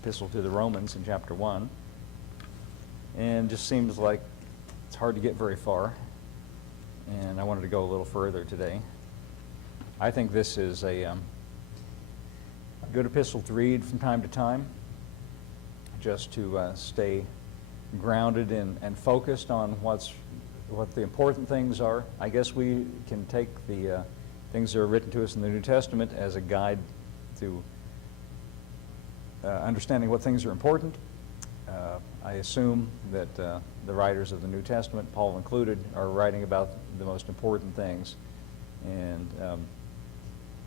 epistle to the Romans in chapter 1. And just seems like it's hard to get very far. And I wanted to go a little further today. I think this is a good epistle to read from time to time, just to stay grounded and focused on what the important things are. I guess we can take the things that are written to us in the New Testament as a guide to understanding what things are important. I assume that the writers of the New Testament, Paul included, are writing about the most important things. And,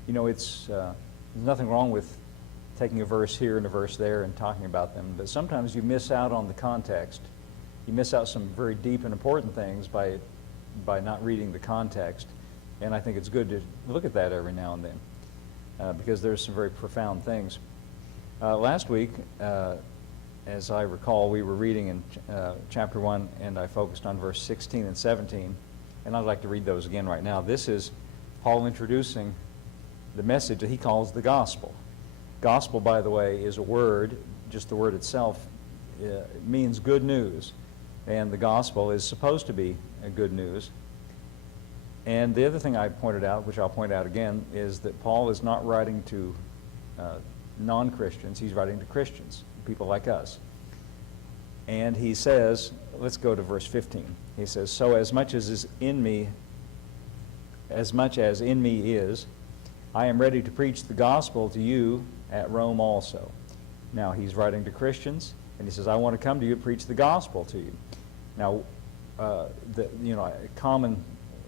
there's nothing wrong with taking a verse here and a verse there and talking about them, but sometimes you miss out on the context. You miss out some very deep and important things by not reading the context. And I think it's good to look at that every now and then because there's some very profound things. Last week, as I recall, we were reading in chapter 1, and I focused on verse 16 and 17, and I'd like to read those again right now. This is Paul introducing the message that he calls the gospel. Gospel, by the way, is a word, just the word itself means good news, and the gospel is supposed to be good news. And the other thing I pointed out, which I'll point out again, is that Paul is not writing to non-Christians, he's writing to Christians, people like us. And he says, let's go to verse 15. He says, "So as much as in me is, I am ready to preach the gospel to you at Rome also." Now he's writing to Christians, and he says, "I want to come to you and preach the gospel to you." Now, a common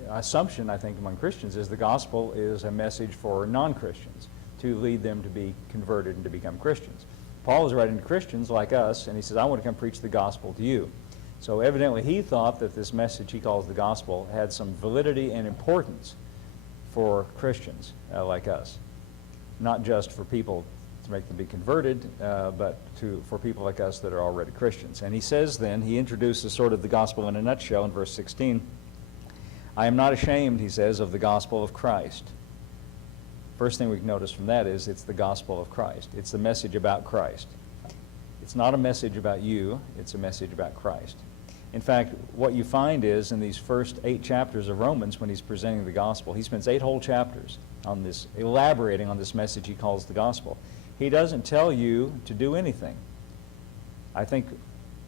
assumption, I think, among Christians is the gospel is a message for non-Christians to lead them to be converted and to become Christians. Paul is writing to Christians like us, and he says, "I want to come preach the gospel to you." So evidently he thought that this message he calls the gospel had some validity and importance for Christians like us. Not just for people to make them be converted, but for people like us that are already Christians. And he says then, he introduces sort of the gospel in a nutshell in verse 16. "I am not ashamed," he says, "of the gospel of Christ." First thing we can notice from that is it's the gospel of Christ. It's the message about Christ. It's not a message about you, it's a message about Christ. In fact, what you find is in these first 8 chapters of Romans, when he's presenting the gospel, he spends 8 whole chapters on this, elaborating on this message he calls the gospel. He doesn't tell you to do anything. I think,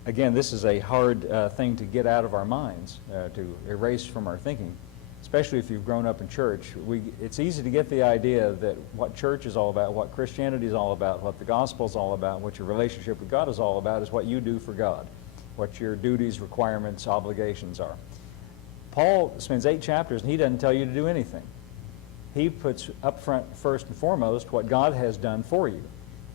again, this is a hard thing to get out of our minds, to erase from our thinking, especially if you've grown up in church. It's easy to get the idea that what church is all about, what Christianity is all about, what the gospel is all about, what your relationship with God is all about is what you do for God, what your duties, requirements, obligations are. Paul spends 8 chapters and he doesn't tell you to do anything. He puts up front, first and foremost, what God has done for you.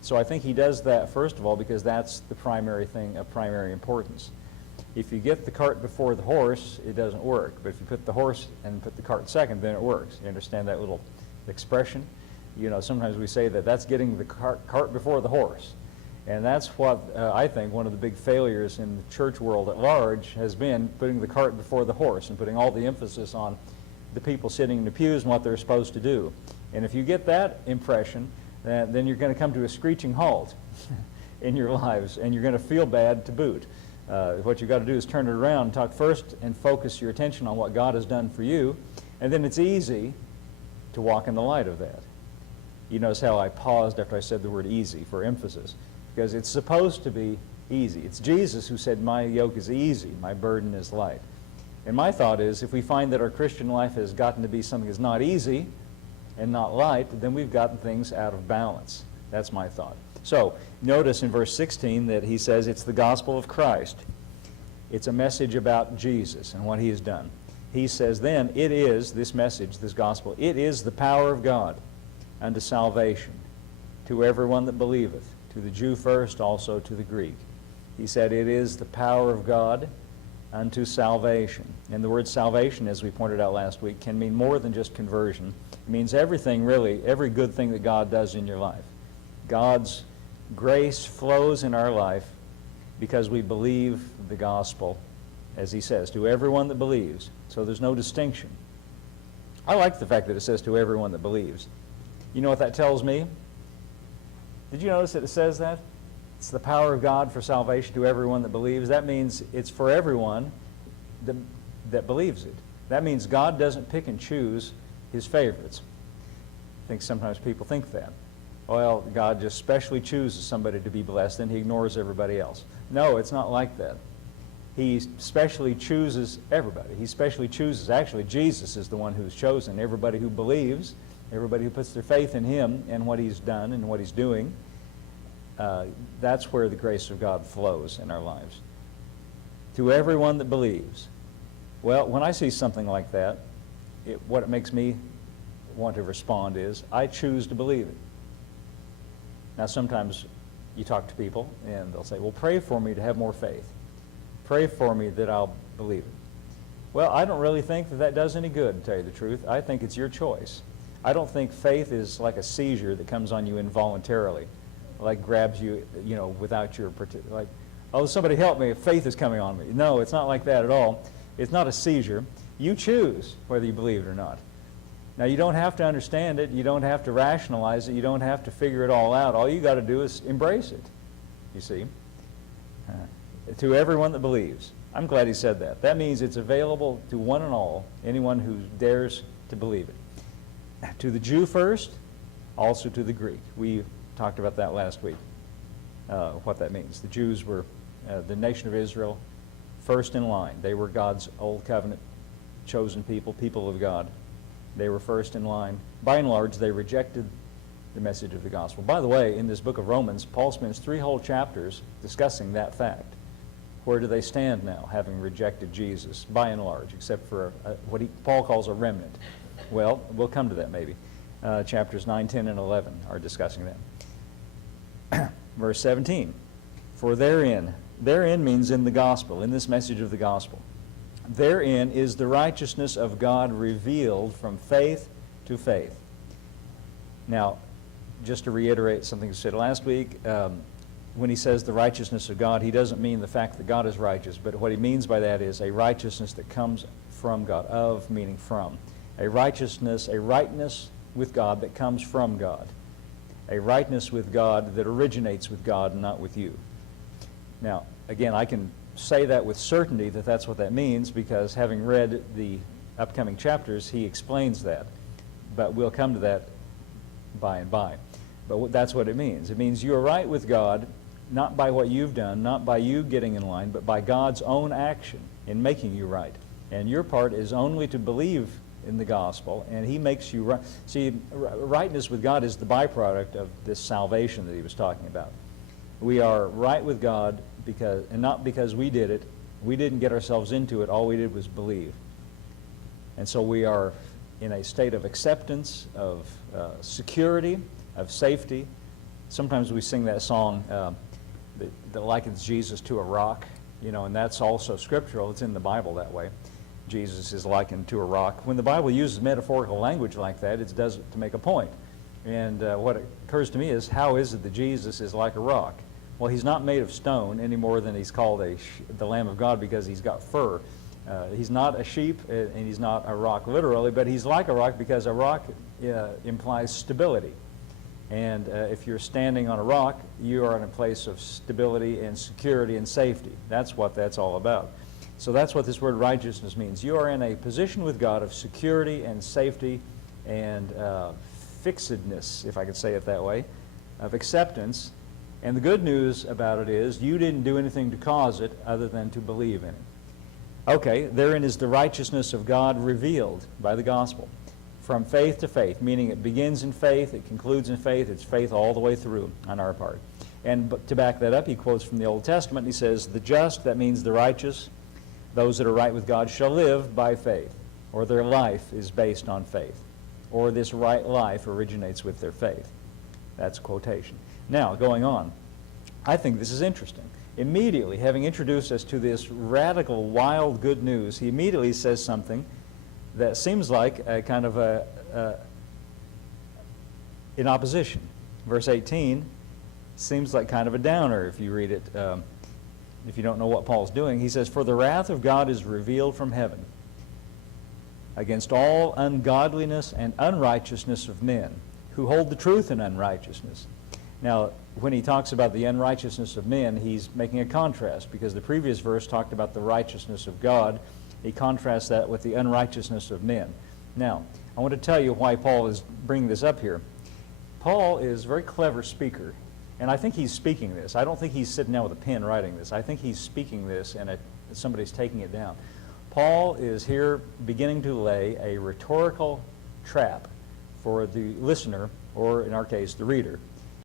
So I think he does that, first of all, because that's the primary thing of primary importance. If you get the cart before the horse, it doesn't work. But if you put the horse and put the cart second, then it works. You understand that little expression? Sometimes we say that that's getting the cart before the horse. And that's what I think one of the big failures in the church world at large has been, putting the cart before the horse and putting all the emphasis on the people sitting in the pews and what they're supposed to do. And if you get that impression, then you're going to come to a screeching halt in your lives, and you're going to feel bad to boot. What you've got to do is turn it around and talk first and focus your attention on what God has done for you, and then it's easy to walk in the light of that. You notice how I paused after I said the word easy for emphasis, because it's supposed to be easy. It's Jesus who said, "My yoke is easy, my burden is light." And my thought is, if we find that our Christian life has gotten to be something that's not easy and not light, then we've gotten things out of balance. That's my thought. So, notice in verse 16 that he says it's the gospel of Christ. It's a message about Jesus and what he has done. He says then, it is, this message, this gospel, it is the power of God unto salvation to everyone that believeth, to the Jew first, also to the Greek. He said it is the power of God unto salvation. And the word salvation, as we pointed out last week, can mean more than just conversion. It means everything, really, every good thing that God does in your life. God's grace flows in our life because we believe the gospel, as he says, to everyone that believes. So there's no distinction. I like the fact that it says to everyone that believes. You know what that tells me? Did you notice that it says that? It's the power of God for salvation to everyone that believes. That means it's for everyone that believes it. That means God doesn't pick and choose his favorites. I think sometimes people think that. Well, God just specially chooses somebody to be blessed, and he ignores everybody else. No, it's not like that. He specially chooses everybody. He specially chooses, actually, Jesus is the one who's chosen. Everybody who believes, everybody who puts their faith in him and what he's done and what he's doing, that's where the grace of God flows in our lives. To everyone that believes. Well, when I see something like that, what it makes me want to respond is, I choose to believe it. Now, sometimes you talk to people, and they'll say, well, pray for me to have more faith. Pray for me that I'll believe it. Well, I don't really think that that does any good, to tell you the truth. I think it's your choice. I don't think faith is like a seizure that comes on you involuntarily, like grabs you, without your, like, oh, somebody help me, faith is coming on me. No, it's not like that at all. It's not a seizure. You choose whether you believe it or not. Now, you don't have to understand it. You don't have to rationalize it. You don't have to figure it all out. All you got to do is embrace it, you see. To everyone that believes. I'm glad he said that. That means it's available to one and all, anyone who dares to believe it. To the Jew first, also to the Greek. We talked about that last week, what that means. The Jews were the nation of Israel, first in line. They were God's old covenant chosen people of God. They were first in line. By and large, they rejected the message of the gospel. By the way, in this book of Romans, Paul spends 3 whole chapters discussing that fact. Where do they stand now, having rejected Jesus, by and large, except for what Paul calls a remnant? Well, we'll come to that maybe. Chapters 9, 10, and 11 are discussing that. Verse 17, for therein means in the gospel, in this message of the gospel, therein is the righteousness of God revealed from faith to faith. Now, just to reiterate something I said last week, when he says the righteousness of God, he doesn't mean the fact that God is righteous, but what he means by that is a righteousness that comes from God, of meaning from. A righteousness, a rightness with God that comes from God. A rightness with God that originates with God and not with you. Now, again, I can say that with certainty that that's what that means, because having read the upcoming chapters, he explains that. But we'll come to that by and by. But that's what it means. It means you are right with God, not by what you've done, not by you getting in line, but by God's own action in making you right. And your part is only to believe in the gospel, and he makes you right. See, rightness with God is the byproduct of this salvation that he was talking about. We are right with God and not because we did it. We didn't get ourselves into it. All we did was believe. And so we are in a state of acceptance, of security, of safety. Sometimes we sing that song that likens Jesus to a rock, and that's also scriptural. It's in the Bible that way. Jesus is likened to a rock. When the Bible uses metaphorical language like that, it does it to make a point. And what occurs to me is, how is it that Jesus is like a rock? Well, he's not made of stone any more than he's called the Lamb of God because he's got fur. He's not a sheep, and he's not a rock literally, but he's like a rock because a rock implies stability. And if you're standing on a rock, you are in a place of stability and security and safety. That's what that's all about. So that's what this word righteousness means. You are in a position with God of security and safety and fixedness, if I could say it that way, of acceptance. And the good news about it is you didn't do anything to cause it other than to believe in it. Okay, therein is the righteousness of God revealed by the gospel. From faith to faith, meaning it begins in faith, it concludes in faith, it's faith all the way through on our part. And to back that up, he quotes from the Old Testament, he says, the just, that means the righteous, those that are right with God shall live by faith, or their life is based on faith, or this right life originates with their faith. That's quotation. Now, going on, I think this is interesting. Immediately, having introduced us to this radical, wild good news, he immediately says something that seems like a kind of in opposition. Verse 18 seems like kind of a downer if you read it, if you don't know what Paul's doing. He says, for the wrath of God is revealed from heaven against all ungodliness and unrighteousness of men who hold the truth in unrighteousness. Now, when he talks about the unrighteousness of men, he's making a contrast, because the previous verse talked about the righteousness of God. He contrasts that with the unrighteousness of men. Now, I want to tell you why Paul is bringing this up here. Paul is a very clever speaker, and I think he's speaking this. I don't think he's sitting down with a pen writing this. I think he's speaking this, and somebody's taking it down. Paul is here beginning to lay a rhetorical trap for the listener, or in our case, the reader.